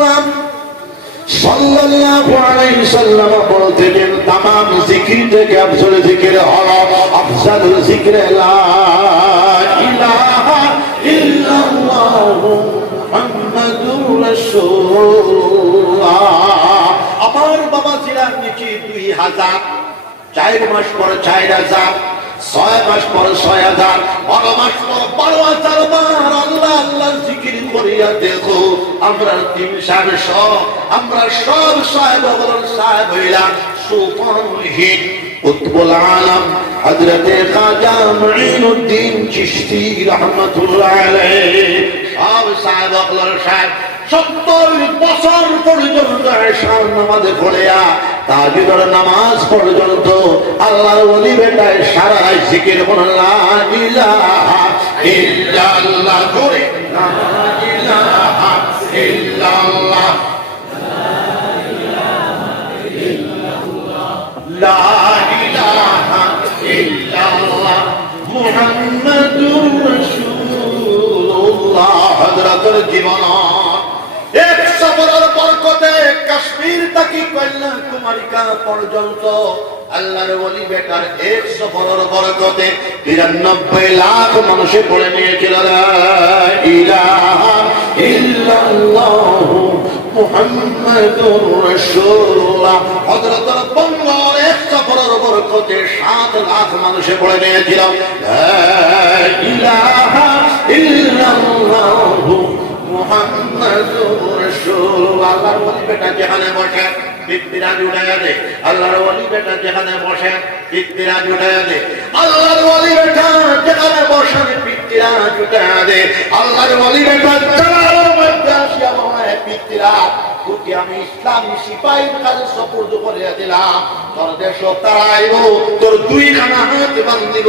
সাল্লাম সাল্লাল্লাহু আলাইহি সাল্লাম বলতেন তামাম জিকির থেকে আফজল জিকির হলো আফজালুল জিকির লা ইলাহা ইল্লাল্লাহ মুহাম্মাদুর রাসূলুল্লাহ। আমার বাবা ছিলেন নাকি দুই হাজার, চার মাস পরে চার হাজার। ছয় মাস পরে ছয় হাজার, বারো মাস পর বারো হাজার বার আল্লাহ আল্লাহ জিকির করিয়া দেখো আমরা তিন সাড়ে সব, আমরা সব সাহেব সাহেব হইলাম। সুপারহীন কুতুবুল আলম, হযরতে খাজা মুঈনুদ্দিন চিশতি রাহমাতুল্লাহ সব সাহেব সাহেব, সত্তর বছর পর্যন্ত এশার নামাজে পড়িয়া তাজিদর নামাজ পর্যন্ত আল্লাহর ওলি বেটায় সারা রাত জিকির জীবন। এক সফরের কাশ্মীর তাকি কন্যাকুমারিকা পর্যন্ত আল্লাহর ওলি বেটার এক সফরের বরকতে তিরানব্বই লাখ মানুষে পড়ে নিয়েছিল লা ইলাহা ইল্লাল্লাহু মুহাম্মাদুর রাসূলুল্লাহ। হযরতের বঙ্গর এক সফরের বরকতে লাখ মানুষে পড়ে নিয়েছিল। লা ইলাহা ইল্লাল্লাহু আল্লাহর ওলি বেটা যেখানে বসে পিত্তিরা জুড়াইয়া দে। আল্লাহর ওলি বেটা যেখানে বসে পিত্তিরা জুড়াইয়া দে। আল্লাহর ওলি বেটা যেখানে বসে পিত্তিরা জুড়াইয়া দে। আল্লাহর ওলি বেটা জালালের মধ্যে আমি ইসলামী সিপাহী কাজে সপর্দ করিয়া দিলাম। তোর দেশ তারাইব, তোর দুইখানা হাত বান্ধিব।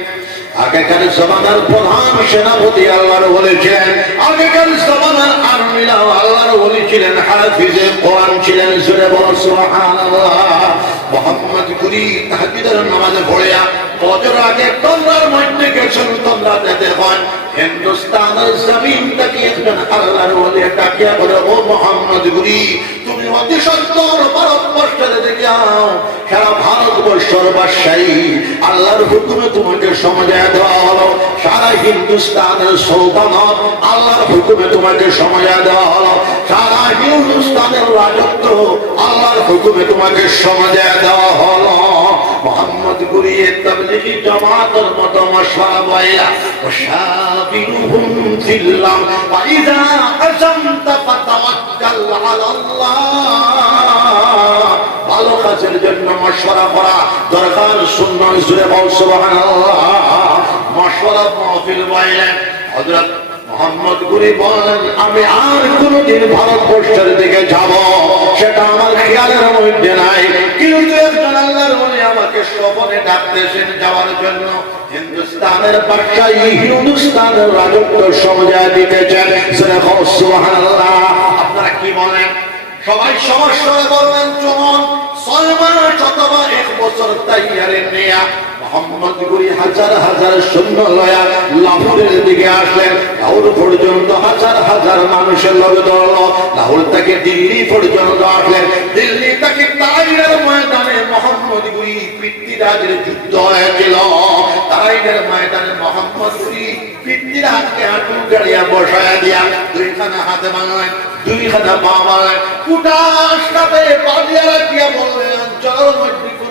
আগেকার জমানার প্রধান সেনাপতি আল্লাহর ওলি ছিলেন, আগেকার জমানার আর্মিরাও আল্লাহর ওলি ছিলেন, হাফিজে কোরআন ছিলেন জুড়ে বল সুবহানাল্লাহ। মোহাম্মদ গুরি তাহাজ্জুদের নামাজে পড়িয়া ফজর আগে তোমরার মধ্যে গেছেন তোমরা যেতে হয়, হিন্দুস্তানের জমিন থেকে একজন আল্লাহর ওলি ডাকিয়া বলে, ও মোহাম্মদ গুরি অতি সত্তর ভারতবর্ষের দিকে আও। সারা ভারতবর্ষর বাদশাহী, আল্লাহর হুকুমে তোমাকে সমাজে দেওয়া হলো। সারা হিন্দুস্তানের সৌদানত আল্লাহর হুকুমে তোমাকে সমাজে দেওয়া হলো। সারা হিন্দুস্তানের রাজত্ব, আল্লাহর হুকুমে তোমাকে সমাজে দেওয়া হলো। মোহাম্মদ গুরিয়ে ভালো কাজের জন্য মশলা করা দরকার শূন্য জুড়ে মশলা মহফিল হজরত বলেন, আমি আর কোনদিন ভারতবর্ষের দিকে যাব, সেটা আমার খেয়ালের মধ্যে নাই। কিন্তু স্বপনে ডাকতেছেন যাওয়ার জন্য হিন্দুস্তানের বাদশাহী হিন্দুস্তানের রাজত্ব সেটা সুবহানাল্লাহ। আপনারা কি বলেন? সবাই সমস্যা বললেন চমন অথবা এক বছর তাইয়ারে নেয়া। মোহাম্মদ গুরি হাজার হাজার সৈন্য লয়া লাহোরের দিকে আসলেন। লাহোর পর্যন্ত হাজার হাজার মানুষের লগে ধরল লাহোর থেকে দিল্লি পর্যন্ত আসলেন। দিল্লি থেকে মোহাম্মদ গুরি পৃথ্বীরাজের যুদ্ধ হয়েছিল। তাইরের ময়দানে মোহাম্মদ গুরি পৃথ্বীরাজকে হাঁটু গাড়িয়া বসায় দিয়া দুইখানা হাতে বাংলায় দুইখানা পা বানায়। কুটার সাথে বাজিয়া রাখিয়া বললেন মধ্যে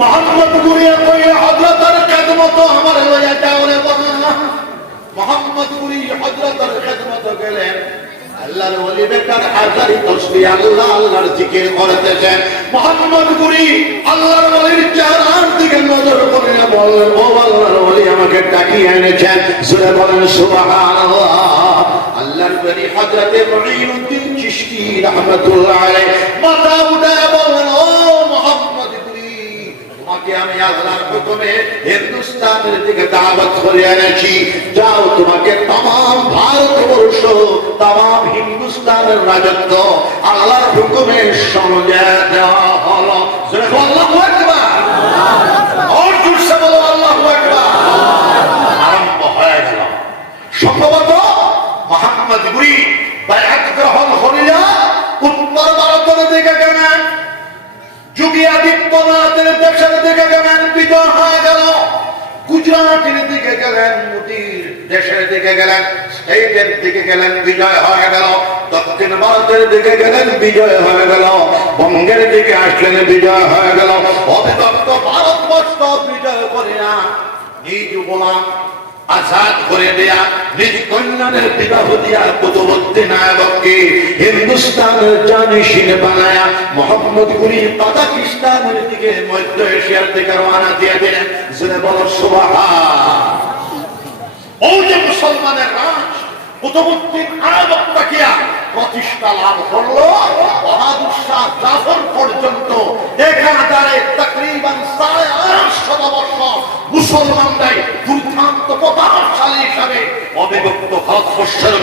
মোহাম্মদ গুরিয়ে কইয়ে হযরতের খেদমত আমার লইয়া যাও রে বাবা। মোহাম্মদ গুরি হযরতের খেদমত গেলেন। আল্লাহর ওলি বেকার হাজারি তসবি আল্লাহ আল্লাহর জিকির করতেছেন। মোহাম্মদ গুরি আল্লাহর ওলির চেহারার দিকে নজর করে বললেন, ও আল্লাহর ওলি, আমাকে ডাকিয়ে এনেছেন। সুরে বলেন, সুবহানাল্লাহ। আল্লাহর ওলি মাথা উঠায় বললেন, ও তোমাকে আমি আল্লাহর হুকুমে হিন্দুস্তানের দিকে দাওয়াত করে এনেছি যাও তোমাকে तमाम ভারতবর্ষ तमाम হিন্দুস্তানের রাজত্ব আল্লাহর হুকুমে সমঝে দেওয়া হলো জোরে বলো আল্লাহু আকবার और जोर से बोलो আল্লাহু আকবার আরম্ভ হয়ে গেল সম্ভবত মোহাম্মদ গুরি বায়াত গ্রহণ করিয়া উত্তর ভারতের দিকে গেলেন যুগী আদিত্যনাথের দেশের দিকে গেলেন বিজয় হয়ে দিকে গেলেন মুটির দেশের দিকে গেলেন, স্টেটের দিকে গেলেন হয়ে দিকে গেলেন, বিজয় হয়ে গেল। বঙ্গের দিকে আসলেন, বিজয় হয়ে গেল। অবিভক্ত ভারতবর্ষ বিজয় করিয়া নিজ গোলাম আজাদ করে দেয়া নিজ কন্যানের বিবাহ দিয়া কুতুবুদ্দি নায়ককে হিন্দুস্তানের জানিসিন বানায়া মোহাম্মদ গুরি পাকিস্তানের দিকে মধ্য এশিয়ার দিকে রওনা দিয়ে দিলেন। জুড়ে বলো, সুবহান। ও যে মুসলমানের রাজ, কুতুবুদ্দিন আয়বক তাকিয়া প্রতিষ্ঠা লাভ করল। বাহাদুর শাহ জাফর পর্যন্ত এখানে দাঁড়ে তকরিবান সাড়ে আটশো বর্ষ মুসলমানরাই দুর্দান্ত প্রতাপশালী হিসাবে অবিভক্ত ভারতবর্ষের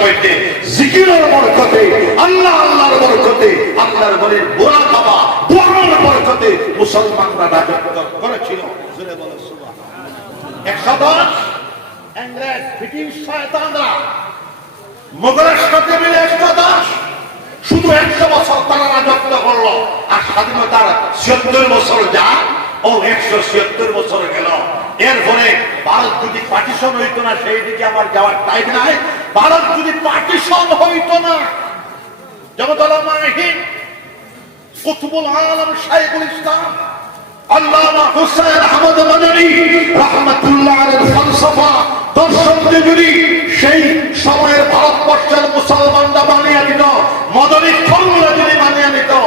শুধু একশো বছর তারা রাজত্ব করল, আর স্বাধীনতার ছিয়াত্তর বছর যা একশো ছিয়াত্তর বছর গেল। এরপরে ভারত যদি পার্টিশন হইতো না, সেই দিকে আমার যাওয়ার টাইম নাই। ভারত যদি পার্টিশন হইতো না জগদলমাহিন কুতুবুল আলম ইসলাম সেই সময়ের ভারতবর্ষের মুসলমানরা বানিয়ে নিত মদনী যদি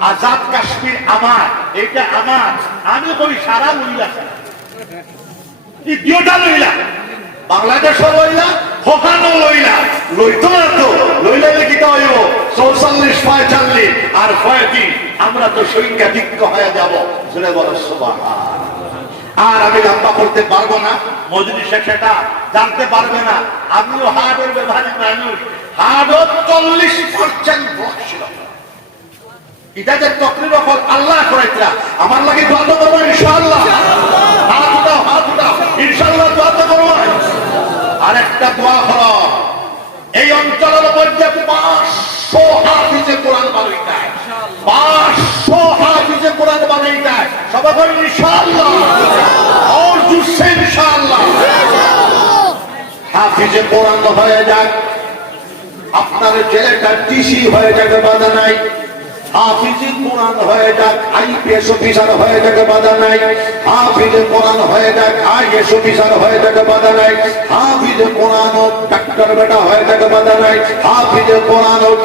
আজাদ কাশ্মীর আমার, এটা আমার। আমি কই সারা লইলা দ্বিতীয়টা লইলা। বাংলাদেশও লইলা লইলা। লইতো না তো, লইলে কি হইব। চৌচল্লিশ আর আমরা তো হয়ে যাব। শুনে বলো সুবাহ আর আমি লম্বা করতে পারব না। মজলিসে সেটা জানতে পারবে না। আমিও হার্টের ব্যবহারিক মানুষ। হার্টও চল্লিশ এটা যে তকরির অফল আল্লাহ করাইতরা আমার লাগে দোয়া তো করব ইনশাআল্লাহ। হাত উঠাও হাত উঠাও। ইনশাআল্লাহ দোয়া তো করব। আর একটা দোয়া হলো, এই অঞ্চলের উপর যে পাঁচশো হাফিজে কোরআন বানাই দেয় পাঁচশো হাফিজে কোরআন বানাই দেয় সবাই করেন ইনশাআল্লাহ। ওর জুসে ইনশাআল্লাহ। হাফিজে কোরআন হয়ে যাক। আপনার জেলেটা টিসি হয়ে যাবে, বাধা নাই। বাধা নাই।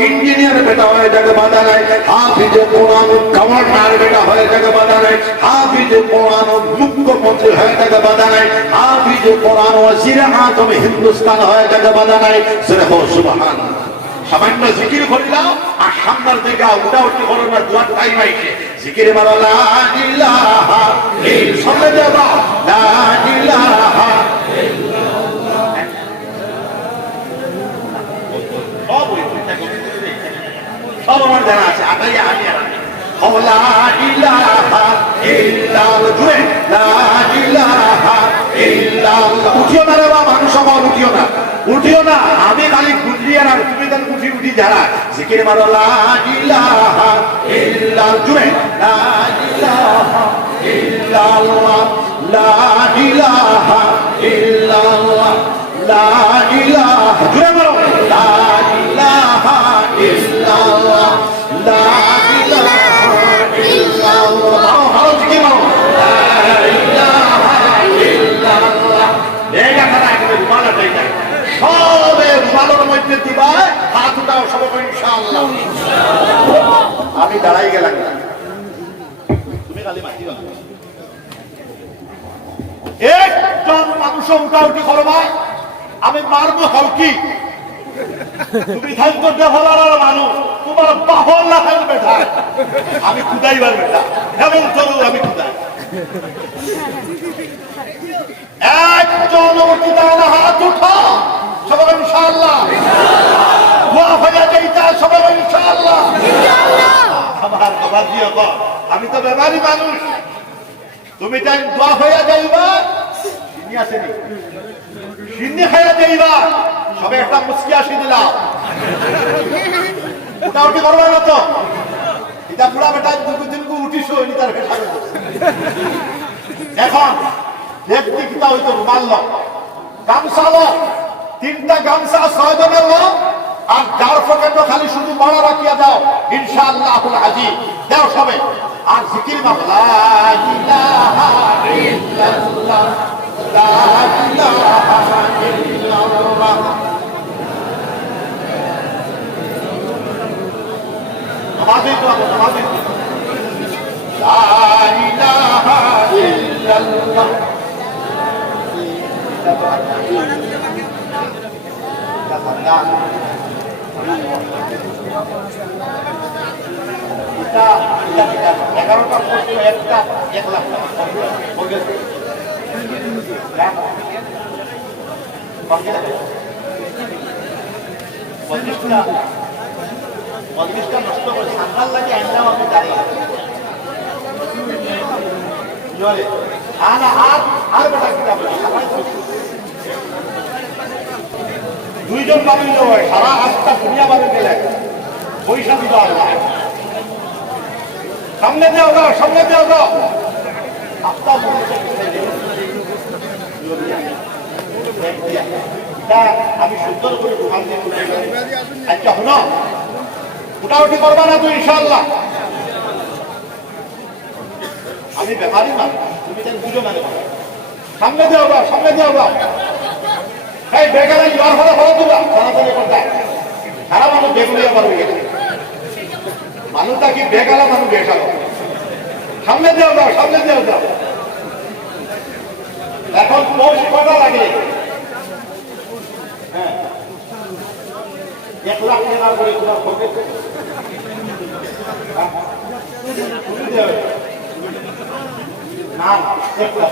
ইঞ্জিনিয়ার বেটা হয়ে বাধা নাই। হাফিজে কোরআন গভর্নর বেটা হয়ে বাধা নাই। মুখ্যমন্ত্রী হয়ে বাধা নাই। হিন্দুস্তান হয়ে যাবে বাধা নাই। সেরে হো সুবহানাল্লাহ। সামান্য জিকির করিলাম, আর সামনের দিকে উঠা উঠি করো না, দুয়ার টাইম আইছে জিকির মারো, লা ইলাহা ইল সামনে সব আমার আছে আমি উঠিও না রে বাবা, মানুষ আমার, উঠিও না। আমি খালি গুজরি আর উঠি যারা জিকির মারো, লা ইলাহা ইল্লাল জুড়ে। লা ইলাহা ইল্লাল্লাহ, লা ইলাহা ইল্লাল্লাহ, লা ইলাহা। জুড়ে মারো। লা ইলাহা ইল্লাল্লাহ, লা ইলাহা ইল্লাল্লাহ। মারো মারো, জিকির মারো। লা ইলাহা ইল্লাল্লাহ। দেখা খানা এখানে রুমালা সবে রুমালের মধ্যে দিবা হাত উঠাও সবে ইনশাআল্লাহ আমি দাঁড়াই গেলাম। তুমি খালি একজন মানুষ উঠা উঠি করবা আমি মারবো হলকি। তুমি থাকতো দেহলার মানুষ। তোমার বাহর বেটা। আমি খুদাইবার বেটা। এবং চলো আমি খুদাই। একজন হাত উঠা সবাই ইনশাআল্লাহ। ওয়া হয়ে যাইতা সবাই ইনশাআল্লাহ। আমার বাবা দিয়ে আমি তো বেমারি মানুষ। তুমি তাই দোয়া হইয়া যাইবা? সিন্নি আসেনি। সিন্নি খাইয়া যাইবা। সবে একটা মুসকি আসি দিলাম। উঠা উঠি করবা না তো এটা পুরা বেটা দুটো দিন উঠিস নি তার এখন দেখতে কিতা হইতো? রুমাল গামছা লোক তিনটা গামছা ছয় জনের লোক আর যার পকেট খালি শুধু মারা রাখিয়া দাও ইনশাআল্লাহ হাজি দেও সবে। আর জিকির মারো লা ইলাহা ইল্লাল্লাহ। লা ইলাহা ইল্লাল্লাহ নামাজে তো আমো নামাজে লা ইলাহা ইল্লাল্লাহ এটা এটা এটা এগারোটা প্রশ্ন একটা এক লাখ? পঁচিশটা পঁচিশটা নষ্ট করে সান্তাল লাগে আইনলাম আমি দাঁড়িয়ে জলে আর আর আর বেটা কিতাব দুইজন মানুষ হয়, সারা আটটা দুনিয়া বাদে গেলে। পয়সা দিল আল্লাহ সামনে দেও দাও সামনে দেও দাও আপনার আমি সুন্দর করে দোকান। আচ্ছা শুনো। উঠাউঠি করবা না তো ইনশাল্লাহ আমি ব্যাপারই না তুমি তাই বুঝো মানে সামনে দেও দাও সামনে দেও দাও এই বেগালে জ্বর হলে হলে দিবা তাড়াতাড়ি করতে সারা মানুষ বেগুলি আবার হয়ে গেছে। মানুষটা কি বেগালা মানুষ বেগালো সামনে দেও দাও সামনে দেও দাও এখন পৌষ কটা লাগে। হ্যাঁ। এক লাখ টাকা করে তোমার পকেট না না, এক লাখ।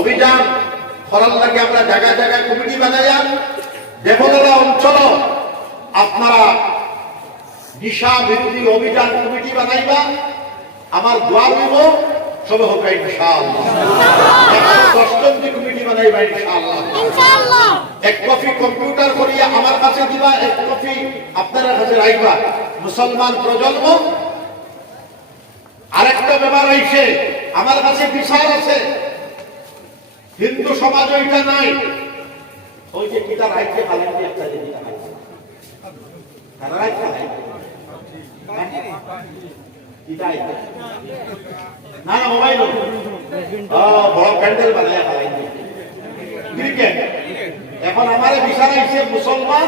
অভিযান ফলার লাগে আমরা জায়গায় জায়গায় কমিটি বানাইয়া দেবদলা অঞ্চল আপনারা নিশা বিরোধী অভিযান কমিটি বানাইবা। আমার দোয়া দিব সবে হোক ইনশাআল্লাহ। দশজনটি কমিটি বানাইবা ইনশাআল্লাহ। এক কপি কম্পিউটার করিয়া আমার কাছে দিবা এক কপি আপনারা কাছে রাখবা মুসলমান প্রজন্ম আরেকটা ব্যাপার আইছে আমার কাছে বিশাল আছে। হিন্দু সমাজ ওইটা নাই। ওই যে কিতা রাইতে একটা ক্রিকেট। এখন আমার মুসলমান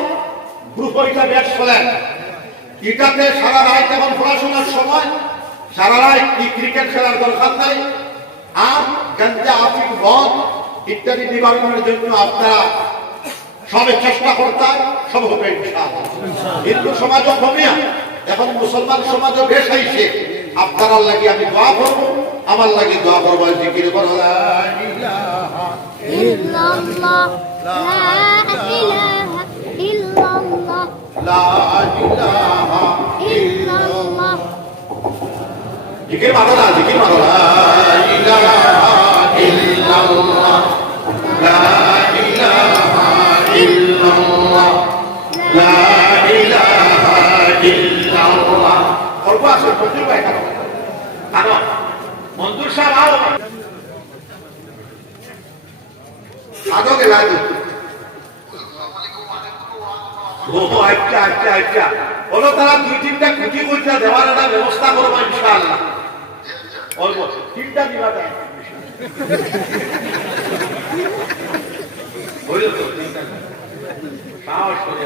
গ্রুপ ওইটা এটাতে সারা রাত এখন পড়াশোনার সময় সারা রাত কি ক্রিকেট খেলার দরকার নাই। আর গাঞ্জা আফিক মদ ইত্যাদি নিবারণের জন্য আপনারা সবে চেষ্টা করতাম সব হবে হিন্দু সমাজ কমিয়া এখন মুসলমান সমাজও বেশ আইছে আপনারা লাগি আমি দোয়া করব আমার লাগি দোয়া করব জিকির করব ইল্লাল্লাহ লা ইলাহা ইল্লাল্লাহ করব আসলে মঞ্জুর ভাই কারও কারও মঞ্জুর সাহেব আও আদো কে লাগু। ও আচ্ছা আচ্ছা আচ্ছা। বলো তারা দুই তিনটা কুটি কুইটা দেওয়ার একটা ব্যবস্থা করব ইনশাআল্লাহ। অল্প। তিনটা দিবা তাই হইল তো সাহস করে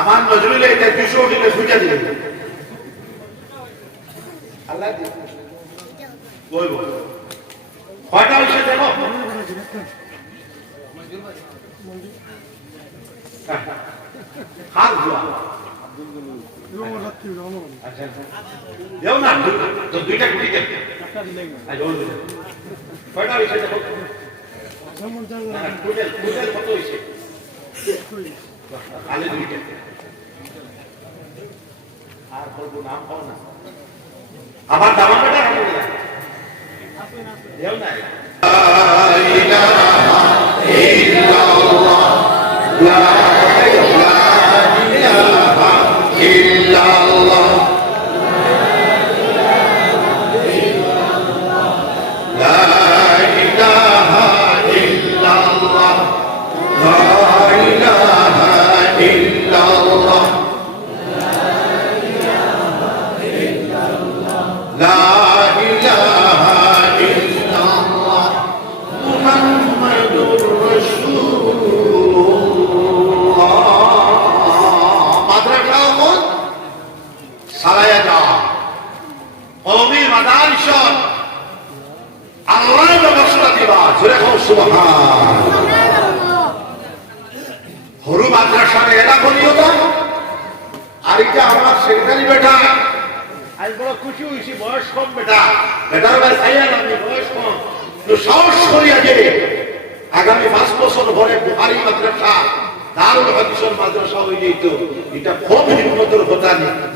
আমার নজরুলে এটা দুশো উঠিলে ছুটে দিলে আল্লাহ। বলব কয়টা হয়েছে দেখো? হাত ধোয়া। দেও না তো দুইটা কুটি দে আচ্ছা ওই দুইটা। কয়টা হয়েছে দেখো না, কুইন্টাল কুইন্টাল কত হয়েছে আলে দুইটা আর বলব নাম পাও না আমার দামান না মাদ্রাসা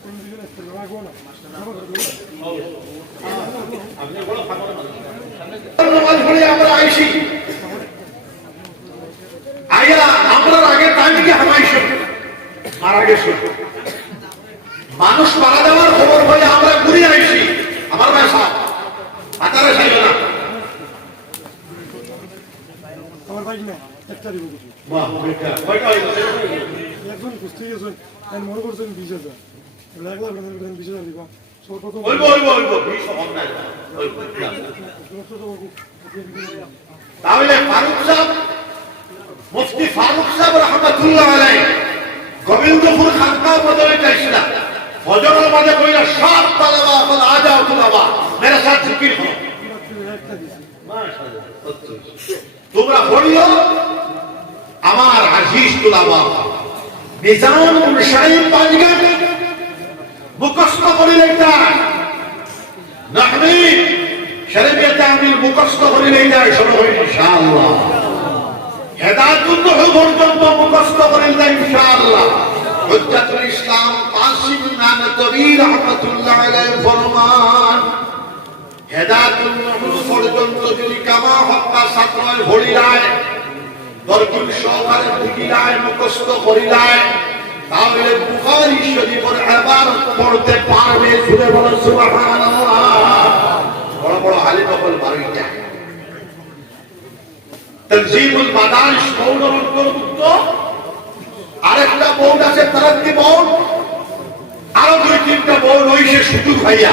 হুজুর তুমি দুজন একটু রাখব না নামাজ পড়ে আমরা আইসি আইয়া আমরা আগে টাইমকে হামাইছি মারা গেছি মানুষ মারা যাওয়ার খবর হয়ে আমরা ঘুরে আইসি আমার ভাই সাহেব আতারে না আমার ভাই না একটা দিব কিছু বাহ কয়টা হইল? একজন কুস্তি গেছেন আমি মনে করছেন বিশ হাজার। তাহলে ফারুক সাহেব, মুফতি ফারুক সাহেব রহমতুল্লাহ আলাই গোবিন্দপুর খানকার বদলে চাইছিলাম। ফজরের মাঝে কইলা সব তালাবা বল আ যাও তুলাবা মেরে সাথ জিকির করো। তোমরা পড়িও, আমার আজিজ তুলাবা নিজামুল শাহিদ পাঁচগান মুখস্থ করিলে তার নাহমি শরীয়তে আমিল মুখস্থ করিলে যায় শুরু হই ইনশাআল্লাহ। হেদায়েতুল নূহ পর্যন্ত মুখস্থ করিলে ইনশাআল্লাহ। হুজ্জাতুল ইসলাম কাসিম নানতবী রাহমাতুল্লাহ আলাইহি ফরমান, হেদায়েতুল নূহ পর্যন্ত যদি কামা হক্কা মুখস্থ করিলায় তাহলে বুখারী শরীফের ইবারত পড়তে পারবে সুরে বলো, সুবহানাল্লাহ। বড় বড় আলিম বল বারোইটা তনজিমুল মাদারিস মৌলার অন্তর্ভুক্ত আরেকটা বোর্ড আছে তারাক্কি বোর্ড আরও দুই তিনটা বোর্ড রয়েছে সুযোগ ভাইয়া।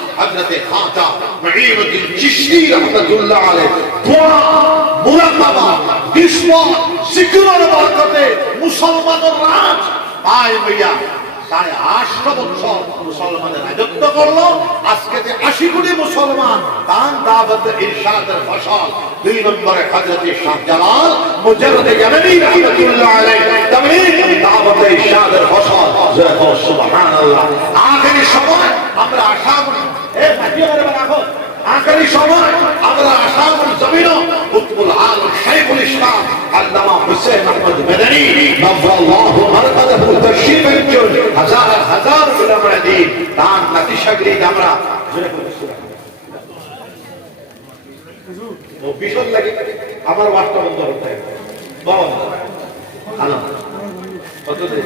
হযরতে খাজা মুঈনুদ্দিন চিশতি রাহমাতুল্লাহ আলাইহি। দোয়া মুরাকাবা বিশ্বর জিকিরের বরকতে মুসলমানের রাজ। পায় হইয়া সাড়ে আটশো বছর মুসলমানের রাজত্ব করল। আজকে যে আশি কোটি মুসলমান তান দাবত ইরশাদের ফসল, দুই নম্বরে হযরত শাহজালাল মুজাররদ ইয়ামানি রাহমাতুল্লাহ আলাইহি। তাবলীগ দাবত ইরশাদের ফসল। জয় সুবহানাল্লাহ। আখেরি সময় আমরা আশা করি আখেরি সময় আমরা আসামুল জমিন, কুতুবুল আলম, শাইখুল ইসলাম, আল্লামা হুসেন আমরা জোরে বলি হুজুর ও ভীষণ লাগে, আমার ওয়ার্তা বন্ধ করতে হবে। কত দিন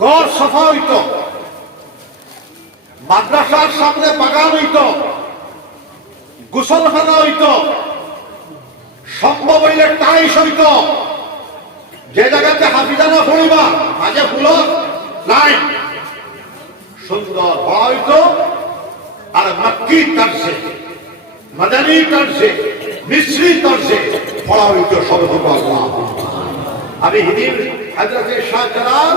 গড় সফা হইত। মাদ্রাসার সামনে বাগান হইত। গোসলখানা হইত। সম্ভব হইলে টাইস হইত। যে জায়গাতে হাফিজানা পড়িবা মাঝে ফুল নাই। সুন্দর হওয়া হইত আর মাক্কি তারছে মাদানি তারছে মিশ্রি তারছে পড়া হইত সব আমি হিদিন হাজরতে শাহজালাল